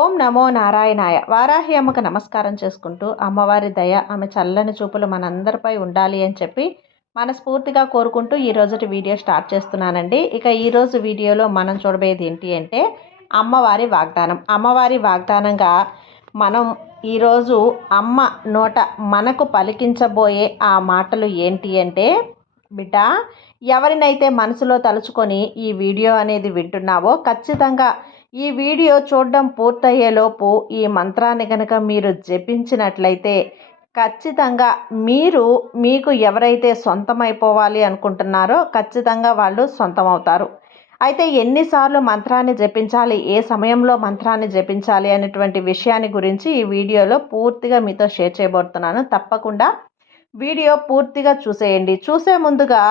ఓం నమో నారాయణాయ. వారాహి అమ్మకు నమస్కారం చేసుకుంటూ అమ్మవారి దయ, ఆమె చల్లని చూపులు మనందరిపై ఉండాలి అని చెప్పి మనస్ఫూర్తిగా కోరుకుంటూ ఈ రోజుటి వీడియో స్టార్ట్ చేస్తున్నానండి. ఇక ఈరోజు వీడియోలో మనం చూడబోయేది ఏంటి అంటే అమ్మవారి వాగ్దానం. అమ్మవారి వాగ్దానంగా మనం ఈరోజు అమ్మ నోట మనకు పలికించబోయే ఆ మాటలు ఏంటి అంటే, బిడ్డ, ఎవరినైతే మనసులో తలుచుకొని ఈ వీడియో అనేది వింటున్నావో ఖచ్చితంగా ఈ వీడియో చూడడం పూర్తయ్యేలోపు ఈ మంత్రాన్ని కనుక మీరు జపించినట్లయితే ఖచ్చితంగా మీకు ఎవరైతే సొంతమైపోవాలి అనుకుంటున్నారో ఖచ్చితంగా వాళ్ళు సొంతమవుతారు. అయితే ఎన్నిసార్లు మంత్రాన్ని జపించాలి, ఏ సమయంలో మంత్రాన్ని జపించాలి అనేటువంటి విషయాన్ని గురించి ఈ వీడియోలో పూర్తిగా మీతో షేర్ చేయబోతున్నాను. తప్పకుండా వీడియో పూర్తిగా చూసేయండి. చూసే ముందుగా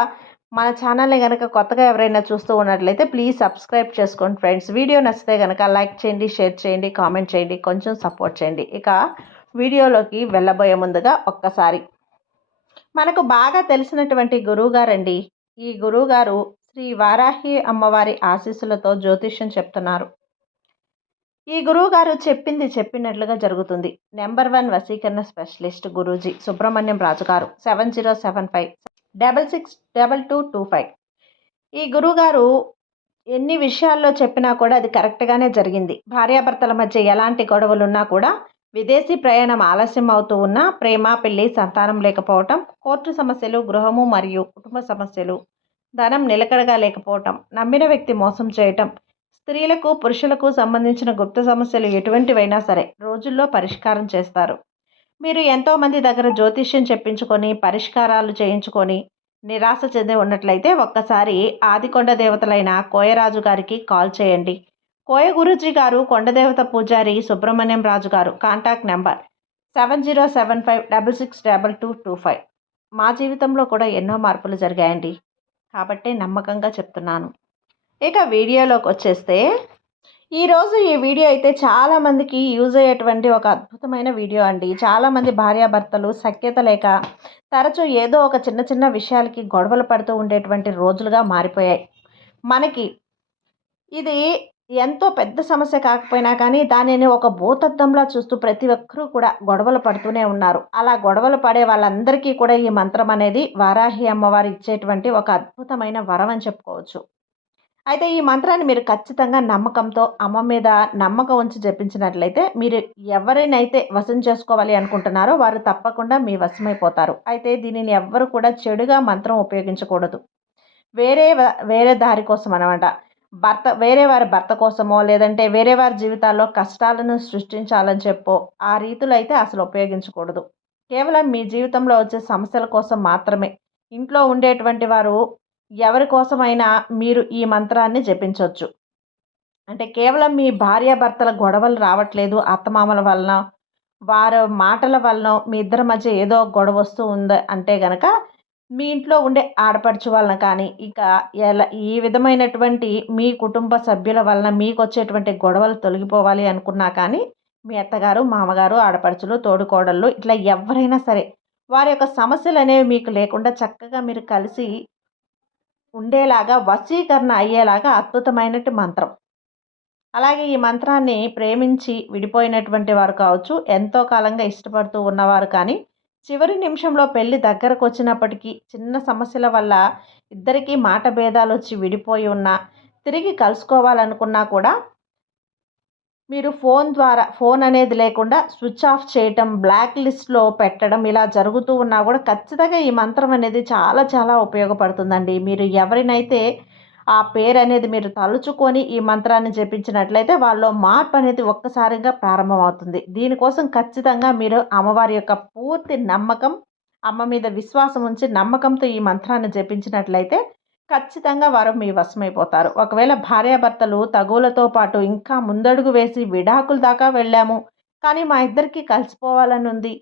మన ఛానల్ని కనుక కొత్తగా ఎవరైనా చూస్తూ ఉన్నట్లయితే ప్లీజ్ సబ్స్క్రైబ్ చేసుకోండి ఫ్రెండ్స్. వీడియో నచ్చితే కనుక లైక్ చేయండి, షేర్ చేయండి, కామెంట్ చేయండి, కొంచెం సపోర్ట్ చేయండి. ఇక వీడియోలోకి వెళ్ళబోయే ముందుగా ఒక్కసారి మనకు బాగా తెలిసినటువంటి గురువుగారండి. ఈ గురువుగారు శ్రీ వారాహి అమ్మవారి ఆశీస్సులతో జ్యోతిష్యం చెప్తున్నారు. ఈ గురువుగారు చెప్పింది చెప్పినట్లుగా జరుగుతుంది. నెంబర్ 1 వశీకరణ స్పెషలిస్ట్ గురూజీ సుబ్రహ్మణ్యం రాజు గారు 7075662225. ఈ గురువుగారు ఎన్ని విషయాల్లో చెప్పినా కూడా అది కరెక్ట్గానే జరిగింది. భార్యాభర్తల మధ్య ఎలాంటి గొడవలున్నా కూడా, విదేశీ ప్రయాణం ఆలస్యం అవుతూ ఉన్నా, ప్రేమ, పెళ్లి, సంతానం లేకపోవటం, కోర్టు సమస్యలు, గృహము మరియు కుటుంబ సమస్యలు, ధనం నిలకడగా లేకపోవటం, నమ్మిన వ్యక్తి మోసం చేయటం, స్త్రీలకు పురుషులకు సంబంధించిన గుప్త సమస్యలు ఎటువంటివైనా సరే రోజుల్లో పరిష్కారం చేస్తారు. మీరు ఎంతోమంది దగ్గర జ్యోతిష్యం చెప్పించుకొని పరిష్కారాలు చేయించుకొని నిరాశ చెంది ఉన్నట్లయితే ఒక్కసారి ఆదికొండ దేవతలైన కోయరాజు గారికి కాల్ చేయండి. కోయ గురూజీ గారు కొండదేవత పూజారి సుబ్రహ్మణ్యం రాజు గారు. Contact number 7075662225. మా జీవితంలో కూడా ఎన్నో మార్పులు జరిగాయండి కాబట్టి నమ్మకంగా చెప్తున్నాను. ఇక వీడియోలోకి వచ్చేస్తే, ఈరోజు ఈ వీడియో అయితే చాలామందికి యూజ్ అయ్యేటువంటి ఒక అద్భుతమైన వీడియో అండి. చాలామంది భార్యాభర్తలు సఖ్యత లేక తరచూ ఏదో ఒక చిన్న చిన్న విషయాలకి గొడవలు పడుతూ ఉండేటువంటి రోజులుగా మారిపోయాయి. మనకి ఇది ఎంతో పెద్ద సమస్య కాకపోయినా కానీ దానిని ఒక భూతద్దంలా చూస్తూ ప్రతి ఒక్కరూ కూడా గొడవలు పడుతూనే ఉన్నారు. అలా గొడవలు పడే వాళ్ళందరికీ కూడా ఈ మంత్రం అనేది వారాహి అమ్మవారు ఇచ్చేటువంటి ఒక అద్భుతమైన వరం అని చెప్పుకోవచ్చు. అయితే ఈ మంత్రాన్ని మీరు ఖచ్చితంగా నమ్మకంతో అమ్మ మీద నమ్మకం ఉంచి జపించినట్లయితే మీరు ఎవరినైతే వశం చేసుకోవాలి అనుకుంటున్నారో వారు తప్పకుండా మీ వశమైపోతారు. అయితే దీనిని ఎవ్వరు కూడా చెడుగా మంత్రం ఉపయోగించకూడదు. వేరే దారి కోసం అనమాట. వేరే వారి భర్త కోసమో లేదంటే వేరే వారి జీవితాల్లో కష్టాలను సృష్టించాలని చెప్పో ఆ రీతులు అయితే అసలు ఉపయోగించకూడదు. కేవలం మీ జీవితంలో వచ్చే సమస్యల కోసం మాత్రమే. ఇంట్లో ఉండేటువంటి వారు ఎవరి కోసమైనా మీరు ఈ మంత్రాన్ని జపించవచ్చు. అంటే కేవలం మీ భార్యాభర్తల గొడవలు రావట్లేదు, అత్తమామల వలన, వారి మాటల వలన మీ ఇద్దరి మధ్య ఏదో గొడవ వస్తూ ఉంది అంటే గనక మీ ఇంట్లో ఉండే ఆడపడుచు వలన కానీ, ఇక ఈ విధమైనటువంటి మీ కుటుంబ సభ్యుల వలన మీకు వచ్చేటువంటి గొడవలు తొలగిపోవాలి అనుకున్నా కానీ మీ అత్తగారు, మామగారు, ఆడపడుచులు, తోడుకోడళ్ళు ఇట్లా ఎవరైనా సరే వారి యొక్క సమస్యలు అనేవి మీకు లేకుండా చక్కగా మీరు కలిసి ఉండేలాగా, వశీకరణ అయ్యేలాగా అద్భుతమైనటువంటి మంత్రం. అలాగే ఈ మంత్రాన్ని ప్రేమించి విడిపోయినటువంటి వారు కావచ్చు, ఎంతో కాలంగా ఇష్టపడుతూ ఉన్నవారు కానీ, చివరి నిమిషంలో పెళ్లి దగ్గరకు వచ్చినప్పటికీ చిన్న సమస్యల వల్ల ఇద్దరికీ మాట భేదాలు వచ్చి విడిపోయి ఉన్నా, తిరిగి కలుసుకోవాలనుకున్నా కూడా మీరు ఫోన్ అనేది లేకుండా స్విచ్ ఆఫ్ చేయటం, బ్లాక్ లిస్ట్లో పెట్టడం ఇలా జరుగుతూ ఉన్నా కూడా ఖచ్చితంగా ఈ మంత్రం అనేది చాలా చాలా ఉపయోగపడుతుందండి. మీరు ఎవరినైతే ఆ పేరు అనేది మీరు తలుచుకొని ఈ మంత్రాన్ని జపించినట్లయితే వాళ్ళలో మార్పు అనేది ఒక్కసారిగా ప్రారంభమవుతుంది. దీనికోసం ఖచ్చితంగా మీరు అమ్మవారి యొక్క పూర్తి నమ్మకం, అమ్మ మీద విశ్వాసం ఉంచి నమ్మకంతో ఈ మంత్రాన్ని జపించినట్లయితే ఖచ్చితంగా వారు మీ వశమైపోతారు. ఒకవేళ భార్యాభర్తలు తగువులతో పాటు ఇంకా ముందడుగు వేసి విడాకుల దాకా వెళ్ళాము, కానీ మా ఇద్దరికి కలిసిపోవాలని ఉంది,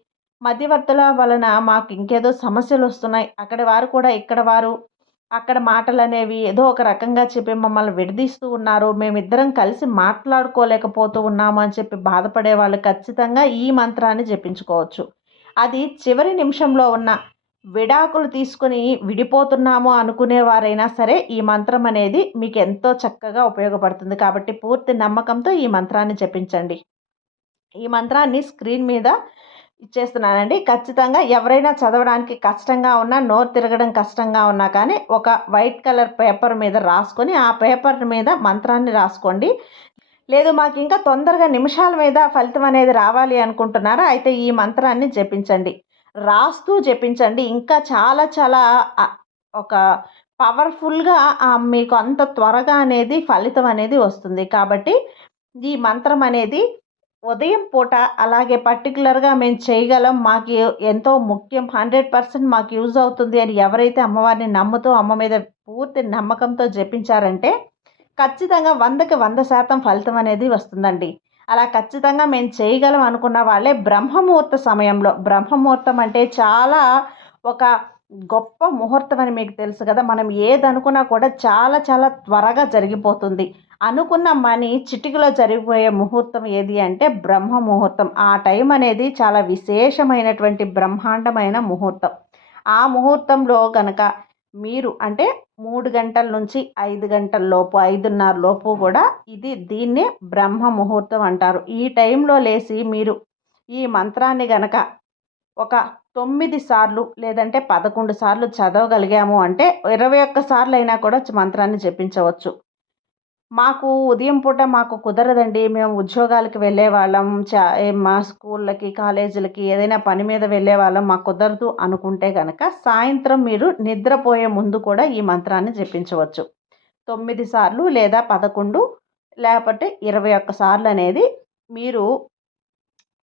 మధ్యవర్తుల వలన మాకు ఇంకేదో సమస్యలు వస్తున్నాయి, అక్కడ వారు కూడా ఇక్కడ వారు అక్కడ మాటలు అనేవి ఏదో ఒక రకంగా చెప్పి మమ్మల్ని విడదీస్తూ ఉన్నారు, మేమిద్దరం కలిసి మాట్లాడుకోలేకపోతూ ఉన్నాము అని చెప్పి బాధపడే వాళ్ళు ఖచ్చితంగా ఈ మంత్రాన్ని జపించుకోవచ్చు. అది చివరి నిమిషంలో ఉన్న విడాకులు తీసుకుని విడిపోతున్నాము అనుకునేవారైనా సరే ఈ మంత్రం అనేది మీకు ఎంతో చక్కగా ఉపయోగపడుతుంది. కాబట్టి పూర్తి నమ్మకంతో ఈ మంత్రాన్ని జపించండి. ఈ మంత్రాన్ని స్క్రీన్ మీద ఇచ్చేస్తున్నానండి. ఖచ్చితంగా ఎవరైనా చదవడానికి కష్టంగా ఉన్నా, నోరు తిరగడం కష్టంగా ఉన్నా కానీ ఒక వైట్ కలర్ పేపర్ మీద రాసుకొని ఆ పేపర్ మీద మంత్రాన్ని రాసుకోండి. లేదు మాకు ఇంకా తొందరగా నిమిషాల మీద ఫలితం అనేది రావాలి అనుకుంటున్నారా, అయితే ఈ మంత్రాన్ని జపించండి. రాస్తూ జపించండి. ఇంకా చాలా చాలా ఒక పవర్ఫుల్గా మీకు అంత త్వరగా అనేది ఫలితం అనేది వస్తుంది. కాబట్టి ఈ మంత్రం అనేది ఉదయం పూట అలాగే పర్టిక్యులర్గా మేము చేయగలం, మాకు ఎంతో ముఖ్యం, 100% మాకు యూజ్ అవుతుంది అని ఎవరైతే అమ్మవారిని నమ్ముతూ అమ్మ మీద పూర్తి నమ్మకంతో జపించారంటే ఖచ్చితంగా 100కి 100% ఫలితం అనేది వస్తుందండి. అలా ఖచ్చితంగా మేము చేయగలం అనుకున్న వాళ్ళే బ్రహ్మముహూర్త సమయంలో, బ్రహ్మముహూర్తం అంటే చాలా ఒక గొప్ప ముహూర్తం అని మీకు తెలుసు కదా. మనం ఏదనుకున్నా కూడా చాలా చాలా త్వరగా జరిగిపోతుంది. అనుకున్న మనీ చిటికలో జరిగిపోయే ముహూర్తం ఏది అంటే బ్రహ్మ ముహూర్తం. ఆ టైం అనేది చాలా విశేషమైనటువంటి బ్రహ్మాండమైన ముహూర్తం. ఆ ముహూర్తంలో గనక మీరు అంటే 3 గంటల నుంచి 5 గంటల లోపు, 5:30 లోపు కూడా దీన్నే బ్రహ్మ ముహూర్తం అంటారు. ఈ టైంలో లేచి మీరు ఈ మంత్రాన్ని గనక ఒక 9 సార్లు లేదంటే 11 సార్లు చదవగలిగాము అంటే 21 సార్లు అయినా కూడా మంత్రాన్ని జపించవచ్చు. మాకు ఉదయం పూట మాకు కుదరదండి, మేము ఉద్యోగాలకు వెళ్ళేవాళ్ళం, మా స్కూళ్ళకి కాలేజీలకి ఏదైనా పని మీద వెళ్ళేవాళ్ళం, మాకు కుదరదు అనుకుంటే కనుక సాయంత్రం మీరు నిద్రపోయే ముందు కూడా ఈ మంత్రాన్ని జపించవచ్చు. 9 సార్లు లేదా 11 లేకపోతే 21 సార్లు అనేది మీరు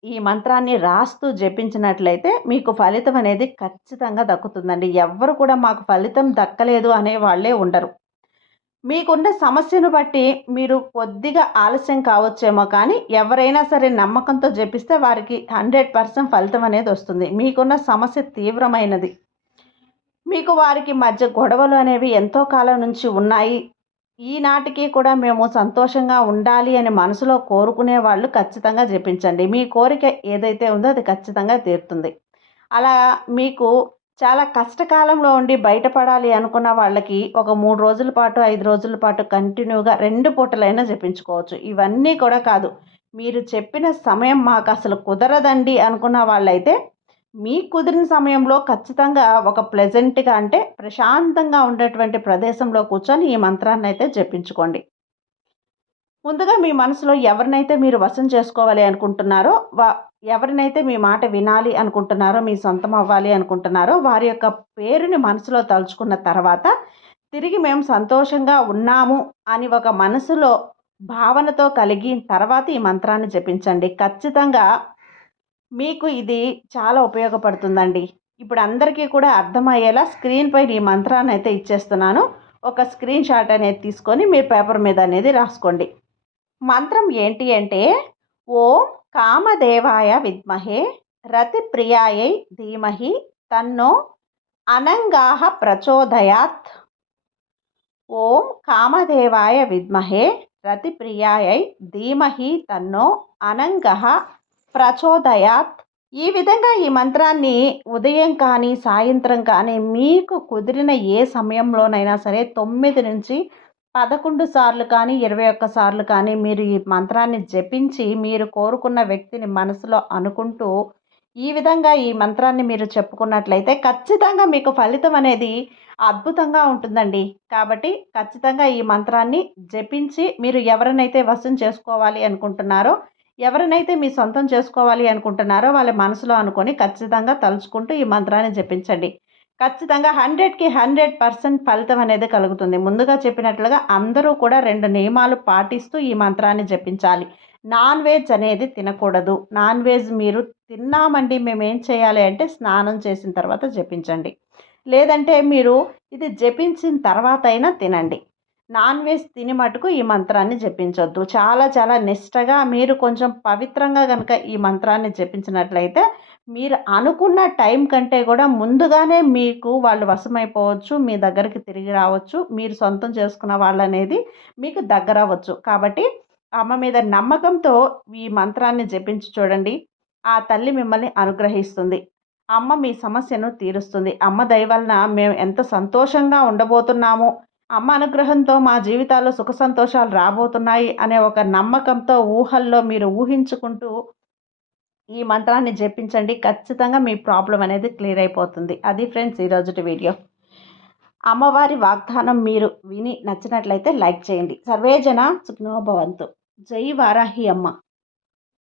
ఈ మంత్రాన్ని రాస్తూ జపించినట్లయితే మీకు ఫలితం అనేది ఖచ్చితంగా దక్కుతుందండి. ఎవ్వరు కూడా మాకు ఫలితం దక్కలేదు అనే వాళ్ళే ఉండరు. మీకున్న సమస్యను బట్టి మీరు కొద్దిగా ఆలస్యం కావచ్చేమో కానీ ఎవరైనా సరే నమ్మకంతో జపిస్తే వారికి 100% ఫలితం అనేది వస్తుంది. మీకున్న సమస్య తీవ్రమైనది, మీకు వారికి మధ్య గొడవలు అనేవి ఎంతో కాలం నుంచి ఉన్నాయి, ఈనాటికి కూడా మేము సంతోషంగా ఉండాలి అని మనసులో కోరుకునే వాళ్ళు ఖచ్చితంగా జపించండి. మీ కోరిక ఏదైతే ఉందో అది ఖచ్చితంగా తీరుతుంది. అలా మీకు చాలా కష్టకాలంలో ఉండి బయటపడాలి అనుకున్న వాళ్ళకి ఒక 3 రోజుల పాటు 5 రోజుల పాటు కంటిన్యూగా 2 పూటలైనా జపించుకోవచ్చు. ఇవన్నీ కూడా కాదు, మీరు చెప్పిన సమయం మాకు అసలు కుదరదండి అనుకున్న వాళ్ళైతే మీకు కుదిరిన సమయంలో ఖచ్చితంగా ఒక ప్లెజెంట్గా అంటే ప్రశాంతంగా ఉండేటువంటి ప్రదేశంలో కూర్చొని ఈ మంత్రాన్ని అయితే జపించుకోండి. ముందుగా మీ మనసులో ఎవరినైతే మీరు వశం చేసుకోవాలి అనుకుంటున్నారో, ఎవరినైతే మీ మాట వినాలి అనుకుంటున్నారో, మీ సొంతం అవ్వాలి అనుకుంటున్నారో వారి యొక్క పేరుని మనసులో తలుచుకున్న తర్వాత తిరిగి మేము సంతోషంగా ఉన్నాము అని ఒక మనసులో భావనతో కలిగి తర్వాత ఈ మంత్రాన్ని జపించండి. ఖచ్చితంగా మీకు ఇది చాలా ఉపయోగపడుతుందండి. ఇప్పుడు అందరికీ కూడా అర్థమయ్యేలా స్క్రీన్ పైన ఈ మంత్రాన్ని అయితే ఇచ్చేస్తున్నాను. ఒక స్క్రీన్ షాట్ అనేది తీసుకొని మీరు పేపర్ మీద అనేది రాసుకోండి. మంత్రం ఏంటి అంటే ఓం కామదేవాయ విద్మహే రతిప్రియాయై ధీమహి తన్నో అనంగాః ప్రచోదయాత్. ఓం కామదేవాయ విద్మహే రతిప్రియాయై ధీమహి తన్నో అనంగః ప్రచోదయాత్. ఈ విధంగా ఈ మంత్రాన్ని ఉదయం కానీ సాయంత్రం కానీ మీకు కుదిరిన ఏ సమయంలోనైనా సరే 9 నుంచి 11 సార్లు కానీ 21 సార్లు కానీ మీరు ఈ మంత్రాన్ని జపించి మీరు కోరుకున్న వ్యక్తిని మనసులో అనుకుంటూ ఈ విధంగా ఈ మంత్రాన్ని మీరు చెప్పుకున్నట్లయితే ఖచ్చితంగా మీకు ఫలితం అనేది అద్భుతంగా ఉంటుందండి. కాబట్టి ఖచ్చితంగా ఈ మంత్రాన్ని జపించి మీరు ఎవరినైతే వశం చేసుకోవాలి అనుకుంటున్నారో, ఎవరినైతే మీ సొంతం చేసుకోవాలి అనుకుంటున్నారో వాళ్ళ మనసులో అనుకొని ఖచ్చితంగా తలుచుకుంటూ ఈ మంత్రాన్ని జపించండి. ఖచ్చితంగా 100కి 100% ఫలితం అనేది కలుగుతుంది. ముందుగా చెప్పినట్లుగా అందరూ కూడా 2 నియమాలు పాటిస్తూ ఈ మంత్రాన్ని జపించాలి. నాన్ వెజ్ అనేది తినకూడదు. నాన్ వెజ్ మీరు తిన్నామండి మేమేం చేయాలి అంటే స్నానం చేసిన తర్వాత జపించండి. లేదంటే మీరు ఇది జపించిన తర్వాత అయినా తినండి. నాన్ వెజ్ తిని మటుకు ఈ మంత్రాన్ని జపించొద్దు. చాలా చాలా నిష్టగా మీరు కొంచెం పవిత్రంగా కనుక ఈ మంత్రాన్ని జపించినట్లయితే మీరు అనుకున్న టైం కంటే కూడా ముందుగానే మీకు వాళ్ళు వశమైపోవచ్చు, మీ దగ్గరికి తిరిగి రావచ్చు, మీరు సొంతం చేసుకున్న వాళ్ళనేది మీకు దగ్గర అవ్వచ్చు. కాబట్టి అమ్మ మీద నమ్మకంతో ఈ మంత్రాన్ని జపించి చూడండి. ఆ తల్లి మిమ్మల్ని అనుగ్రహిస్తుంది. అమ్మ మీ సమస్యను తీరుస్తుంది. అమ్మ దయ వలన మేము ఎంత సంతోషంగా ఉండబోతున్నాము, అమ్మ అనుగ్రహంతో మా జీవితాల్లో సుఖ సంతోషాలు రాబోతున్నాయి అనే ఒక నమ్మకంతో ఊహల్లో మీరు ఊహించుకుంటూ ఈ మంత్రాన్ని జపించండి, ఖచ్చితంగా మీ ప్రాబ్లం అనేది క్లియర్ అయిపోతుంది. అది ఫ్రెండ్స్ ఈరోజుటి వీడియో. అమ్మవారి వాగ్దానం మీరు విని నచ్చినట్లయితే లైక్ చేయండి. సర్వేజన సుఖినో భవంతు. జై వారాహి అమ్మ.